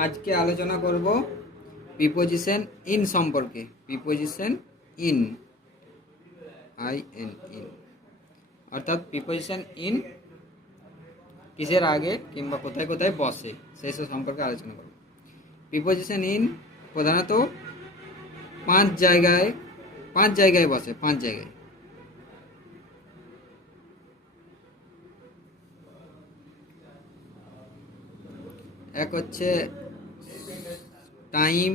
আজকে আলোচনা করব প্রিপোজিশন ইন সম্পর্কে। প্রিপোজিশন ইন, IN, ইন অর্থাৎ প্রিপোজিশন ইন কিসের আগে কিংবা কোথায় কোথায় বসে সেই সব সম্পর্কে আলোচনা করব। প্রিপোজিশন ইন প্রধানত পাঁচ জায়গায় বসে। 5 জায়গায়। এক হচ্ছে টাইম,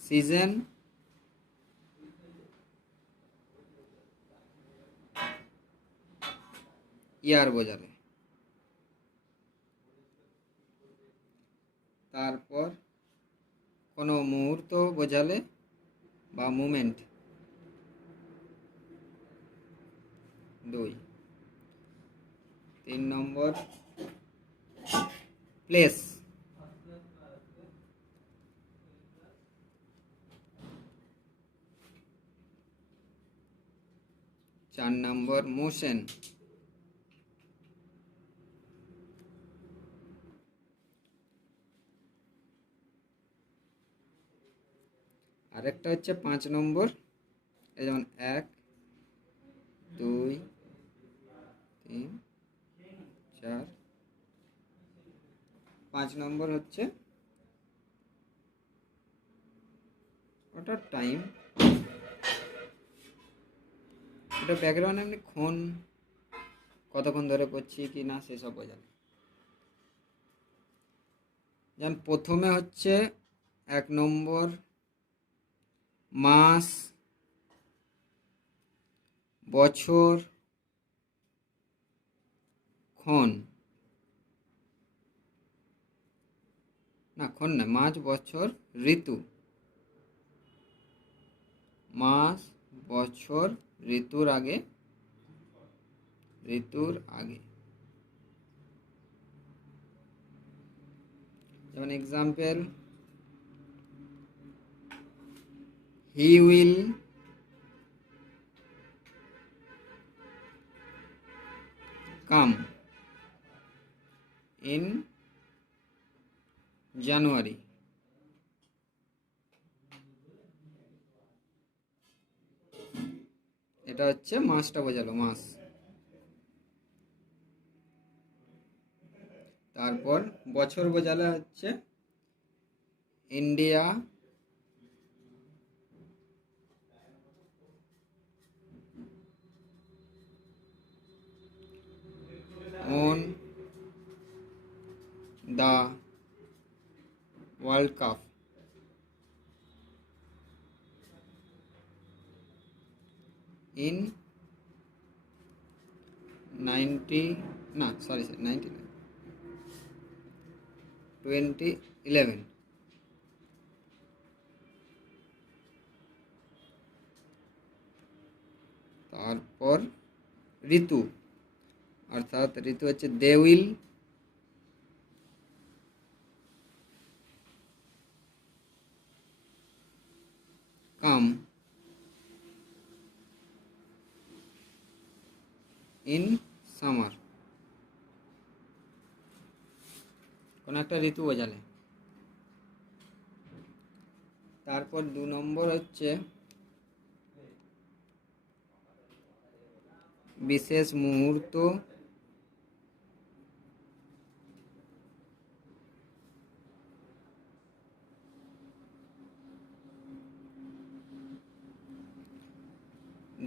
সিজন, ইয়ার বোঝালে। তারপর কোনো মুহূর্ত বোঝালে বা মুমেন্ট। 2 3 নম্বর প্লেস। 4 নম্বর মোশন। আরেকটা হচ্ছে 5 নম্বর, এই যেমন 1 2 3 4। 5 নম্বর হচ্ছে ওটা টাইম, ওটা ব্যাকগ্রাউন্ড এমনি ক্ষণ, কতক্ষণ ধরে করছি কি না সেসব বোঝায়। যেমন প্রথমে হচ্ছে 1 নম্বর মাস, বছর, ক্ষণ। না, ক্ষণ না, মাস বছর ঋতু। মাস বছর ঋতুর আগে, যেমন example, he will come in January. এটা হচ্ছে মাসটা বোঝালো, মাস। তারপর বছর বোঝালে হচ্ছে India won the world cup in 2011। তারপর ঋতু, অর্থাৎ ঋতু হচ্ছে they will come in summer. কোন একটা ঋতু বোঝালে। তারপর 2 নম্বর হচ্ছে বিশেষ মুহূর্ত,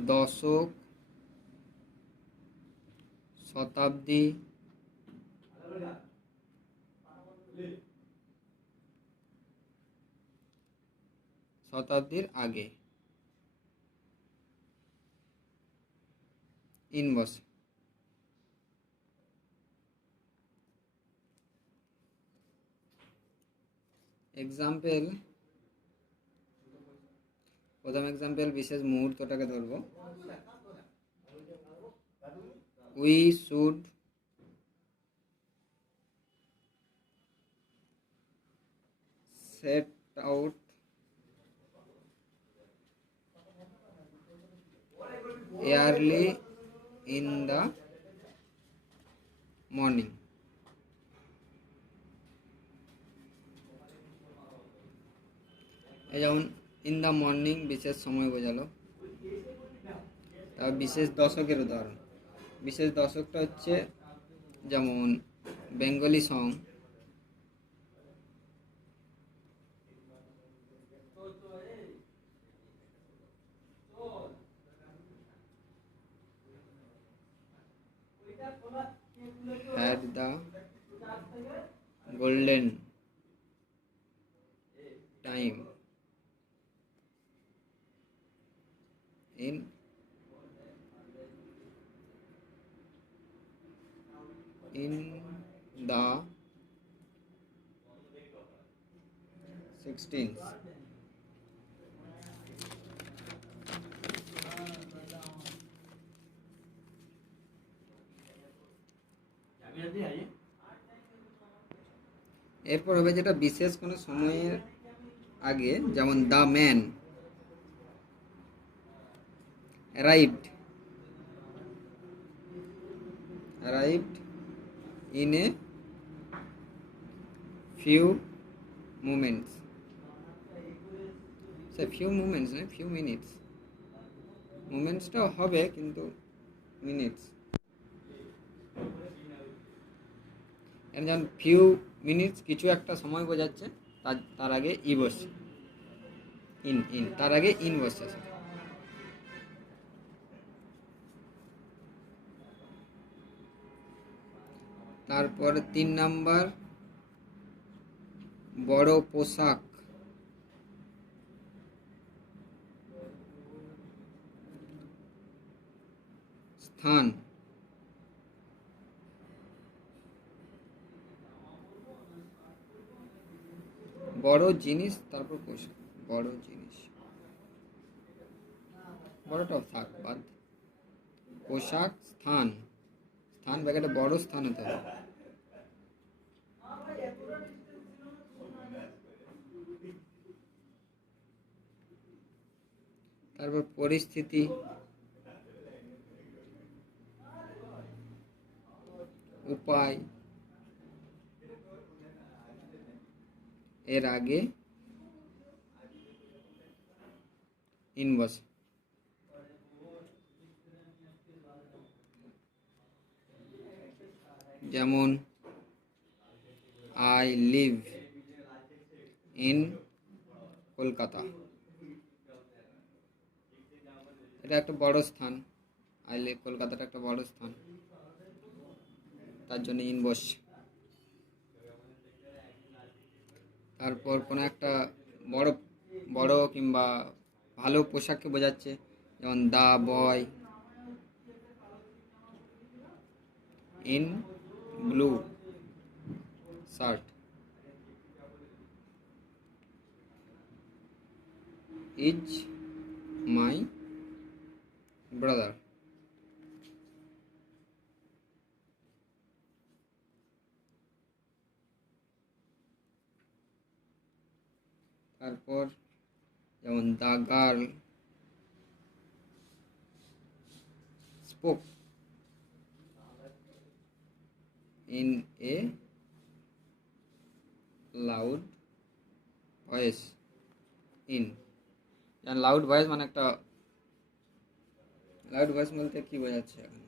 দশক, শতাব্দী, শতাব্দীর আগে, ইন বসে। এক্সাম্পল, প্রথম এক্সাম্পল বিশেষ মুহূর্তটাকে ধরবো। We should set out early in the morning. এই যেমন ইন দ্য মর্নিং বিশেষ সময় বোঝালো। তার বিশেষ দশকের উদাহরণ, বিশেষ দশকটা হচ্ছে যেমন Bengali song, had the golden time in the 16th. এরপর হবে যেটা বিশেষ কোনো সময়ের আগে, যেমন the man arrived in a few moments, few moments নয়, few minutes, মোমেন্টসটাও হবে কিন্তু মিনিটস। যেমন ফিউ মিনিটস কিছু একটা সময় বোঝাচ্ছে, তার আগে ই বসছে, তার আগে ইন বসছে। তারপর 3 নাম্বার বড় পোশাক, স্থান, বড় জিনিস, তারপর পোশাক, বড় জিনিস, বড়টাও থাক বাদ, পোশাক, স্থান, স্থান ব্যাপারটা বড় স্থান হতে হবে। তারপর পরিস্থিতি, উপায়, এর আগে ইনভার্স। যেমন আই লিভ ইন কলকাতা, এটা একটা বড় স্থান, আই লিভ কলকাতাটা একটা বড় স্থান, তার জন্য ইন বসছে। তারপর কোনো একটা বড় বড় কিংবা ভালো পোশাককে বোঝাচ্ছে, যেমন the boy in blue shirt is my brother. তারপর যেমন the girl spoke in a loud voice in, loud voice মানে একটা, লাউড ভয়েস বলতে কি বোঝাচ্ছে এখানে,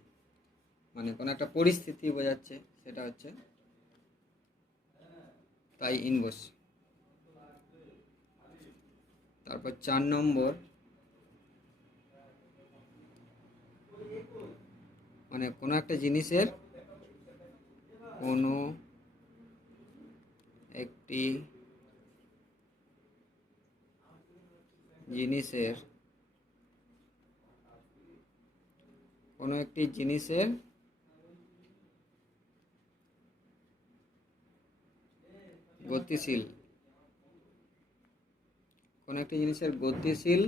মানে কোনো একটা পরিস্থিতি বোঝাচ্ছে, সেটা হচ্ছে তাই ইন বসছে। তারপর 4 নম্বর মানে কোনো একটা জিনিসের, কোনো একটি জিনিসের, কোনো একটি জিনিসের গতিশীল, কোনো একটি জিনিসের গতিশীল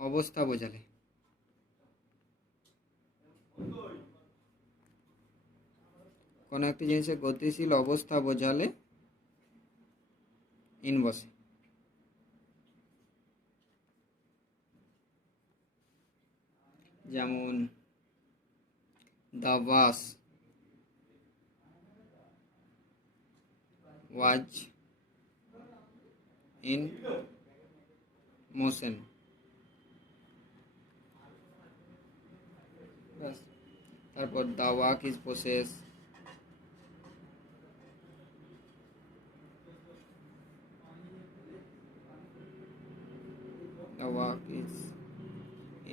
অবস্থা বোঝালে, কোনো একটি জিনিসের গতিশীল অবস্থা বোঝালে ইন বসে। যেমন the bus was in motion. তারপর the work is process, the work is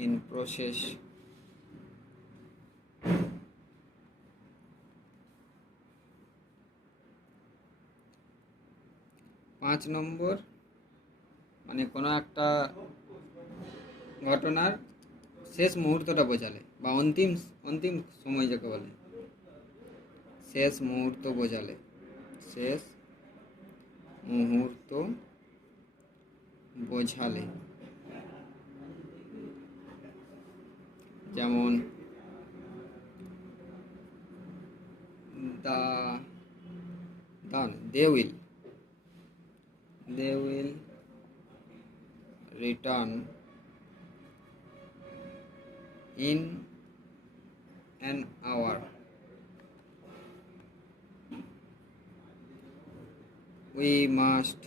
in process। 5 নম্বর মানে কোনো একটা ঘটনার শেষ মুহূর্তটা বোঝালে বা অন্তিম অন্তিম সময় যাকে বলে, শেষ মুহূর্ত বোঝালে, শেষ মুহূর্ত বোঝালে। যেমন they will return in an hour। we must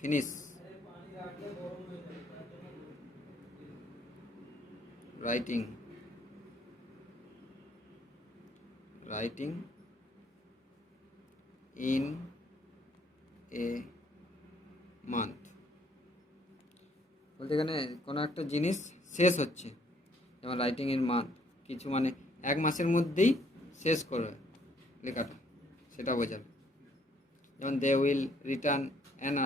finish writing in a month। বলতে এখানে কোনো একটা জিনিস শেষ হচ্ছে, যেমন রাইটিং ইন মান্থ, কিছু মানে 1 মাসের মধ্যেই শেষ করবে লেখাটা, সেটা বোঝাবে। যেমন দে উইল রিটার্ন অ্যান